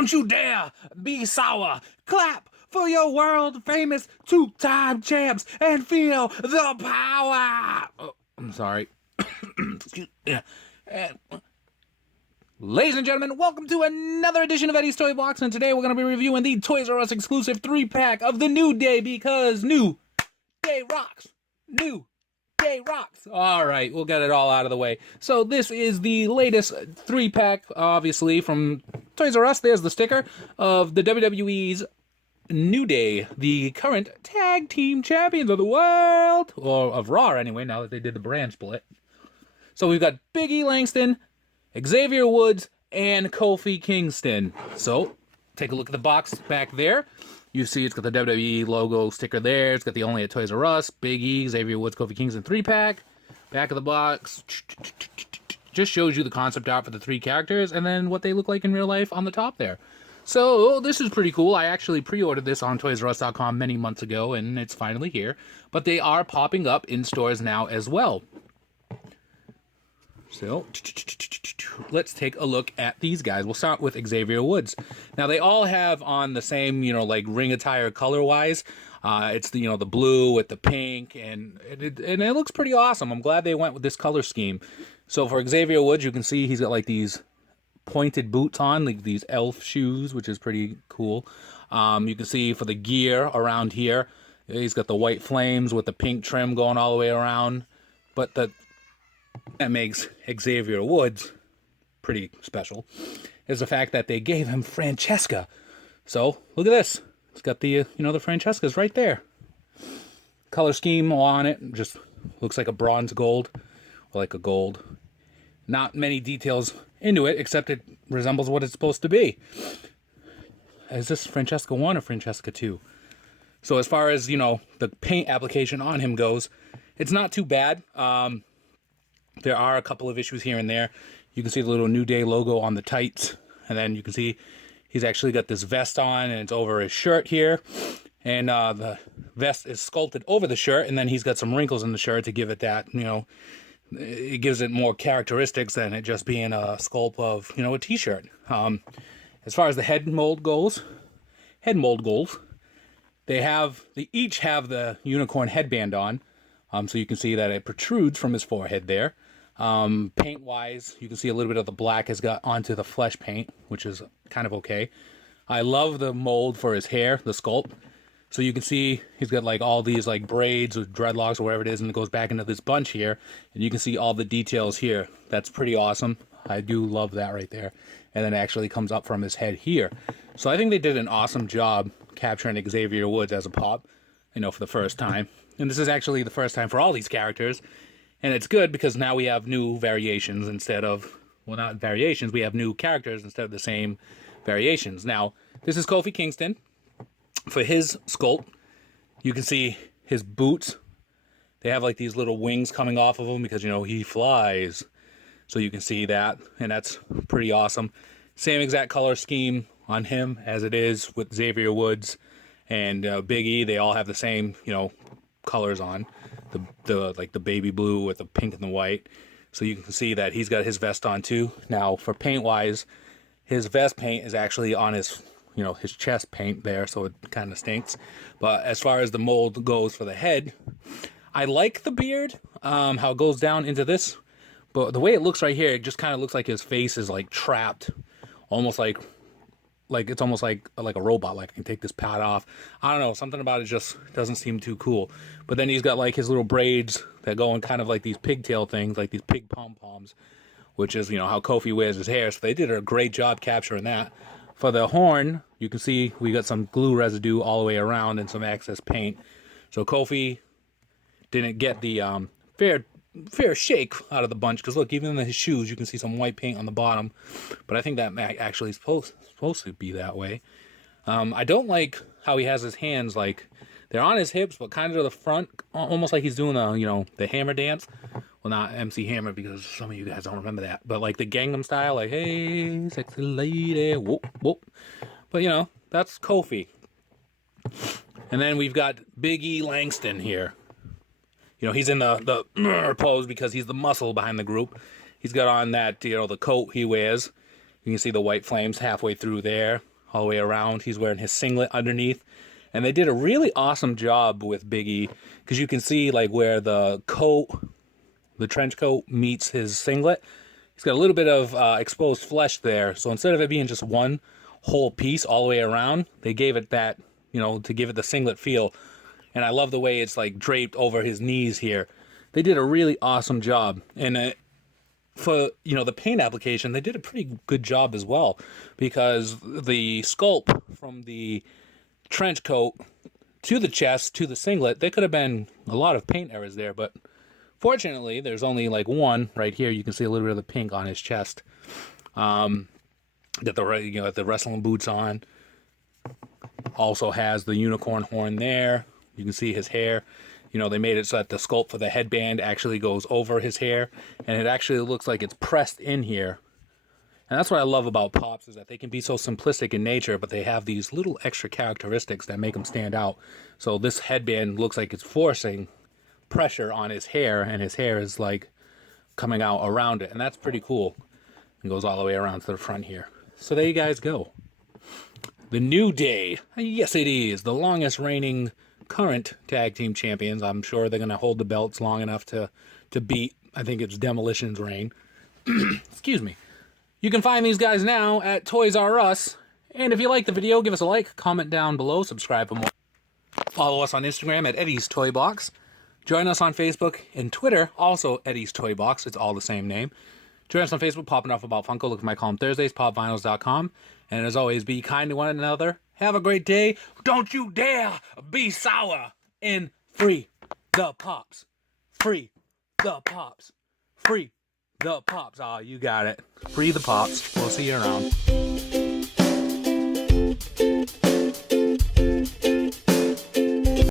Don't you dare be sour. Clap for your world-famous two-time champs and feel the power. Oh, I'm sorry. Yeah. Ladies and gentlemen, welcome to another edition of Eddie's Toy Box, and today we're going to be reviewing the Toys R Us exclusive 3-pack of the New Day, because New Day rocks. New Day rocks. All right, we'll get it all out of the way. So this is the latest 3-pack, obviously, from Toys R Us. There's the sticker of the WWE's New Day, the current tag team champions of the world, or of Raw anyway, now that they did the brand split. So we've got Big E Langston, Xavier Woods, and Kofi Kingston. So, take a look at the box back there. You see it's got the WWE logo sticker there. It's got the Only at Toys R Us, Big E, Xavier Woods, Kofi Kingston 3-pack. Back of the box just shows you the concept art for the 3 characters and then what they look like in real life on the top there. So, this is pretty cool. I actually pre-ordered this on ToysRUs.com many months ago, and it's finally here. But they are popping up in stores now as well. So, let's take a look at these guys. We'll start with Xavier Woods. Now, they all have on the same, like ring attire color-wise. It's the, the blue with the pink, and it looks pretty awesome. I'm glad they went with this color scheme. So, for Xavier Woods, you can see he's got like these pointed boots on, like these elf shoes, which is pretty cool. You can see for the gear around here, he's got the white flames with the pink trim going all the way around. But that makes Xavier Woods pretty special is the fact that they gave him Francesca. So look at this. It's got the the Francescas right there. Color scheme on it just looks like a bronze gold or like a gold. Not many details into it except it resembles what it's supposed to be. Is this Francesca 1 or Francesca 2? So as far as the paint application on him goes, it's not too bad. There are a couple of issues here and there. You can see the little New Day logo on the tights. And then you can see he's actually got this vest on, and it's over his shirt here. And the vest is sculpted over the shirt, and then he's got some wrinkles in the shirt to give it that, it gives it more characteristics than it just being a sculpt of, a t-shirt. As far as the head mold goes, they each have the unicorn headband on. So you can see that it protrudes from his forehead there. Paint-wise, you can see a little bit of the black has got onto the flesh paint, which is kind of okay. I love the mold for his hair, the sculpt. So you can see he's got like all these like braids or dreadlocks or whatever it is, and it goes back into this bunch here. And you can see all the details here. That's pretty awesome. I do love that right there. And then it actually comes up from his head here. So I think they did an awesome job capturing Xavier Woods as a pop, for the first time. And this is actually the first time for all these characters. And it's good because now we have new variations instead of, well, not variations, we have new characters instead of the same variations. Now, this is Kofi Kingston. For his sculpt, you can see his boots. They have like these little wings coming off of him because, he flies. So you can see that, and that's pretty awesome. Same exact color scheme on him as it is with Xavier Woods and Big E. They all have the same, colors on. The baby blue with the pink and the white. So you can see that he's got his vest on too. Now, for paint-wise, his vest paint is actually on his his chest paint there, so it kind of stinks. But as far as the mold goes for the head, I like the beard, how it goes down into this. But the way it looks right here, it just kind of looks like his face is like trapped. Almost like it's almost like a robot, like I can take this pad off. I don't know, something about it just doesn't seem too cool. But then he's got like his little braids that go in kind of like these pigtail things, like these pig pom-poms, which is, how Kofi wears his hair. So they did a great job capturing that. For the horn, you can see we got some glue residue all the way around and some excess paint. So Kofi didn't get the fair shake out of the bunch, because look, even in his shoes, you can see some white paint on the bottom. But I think that actually is supposed to be that way. I don't like how he has his hands, like, they're on his hips, but kind of to the front, almost like he's doing the hammer dance. Well, not MC Hammer, because some of you guys don't remember that. But like the Gangnam Style, like, hey, sexy lady, whoop, whoop. But, that's Kofi. And then we've got Big E Langston here. He's in the pose because he's the muscle behind the group. He's got on that, the coat he wears. You can see the white flames halfway through there. all the way around. He's wearing his singlet underneath. And they did a really awesome job with Big E, because you can see like where the coat, the trench coat meets his singlet. He's got a little bit of exposed flesh there. So instead of it being just one whole piece all the way around, they gave it that, you know, to give it the singlet feel. And I love the way it's like draped over his knees here. They did a really awesome job. And for, you know, the paint application, they did a pretty good job as well, because the sculpt from the trench coat to the chest to the singlet, there could have been a lot of paint errors there, but fortunately there's only like one right here. You can see a little bit of the pink on his chest. Got the wrestling boots on. Also has the unicorn horn there. You can see his hair. You know, they made it so that the sculpt for the headband actually goes over his hair, and it actually looks like it's pressed in here. And that's what I love about Pops, is that they can be so simplistic in nature, but they have these little extra characteristics that make them stand out. So this headband looks like it's forcing pressure on his hair, and his hair is like coming out around it, and that's pretty cool. It goes all the way around to the front here. So there you guys go. The New Day. Yes, it is. The longest reigning current tag team champions. I'm sure they're going to hold the belts long enough to beat, I think it's Demolition's reign. Excuse me. You can find these guys now at Toys R Us. And if you like the video, give us a like, comment down below, subscribe for more. Follow us on Instagram at Eddie's Toy Box. Join us on Facebook and Twitter, also Eddie's Toy Box. It's all the same name. Join us on Facebook, Popping Off About Funko. Look at my column Thursdays, popvinyls.com. And as always, be kind to one another. Have a great day. Don't you dare be sour. And free the Pops. Free the Pops. Free the Pops. Oh, you got it. Free the Pops. We'll see you around.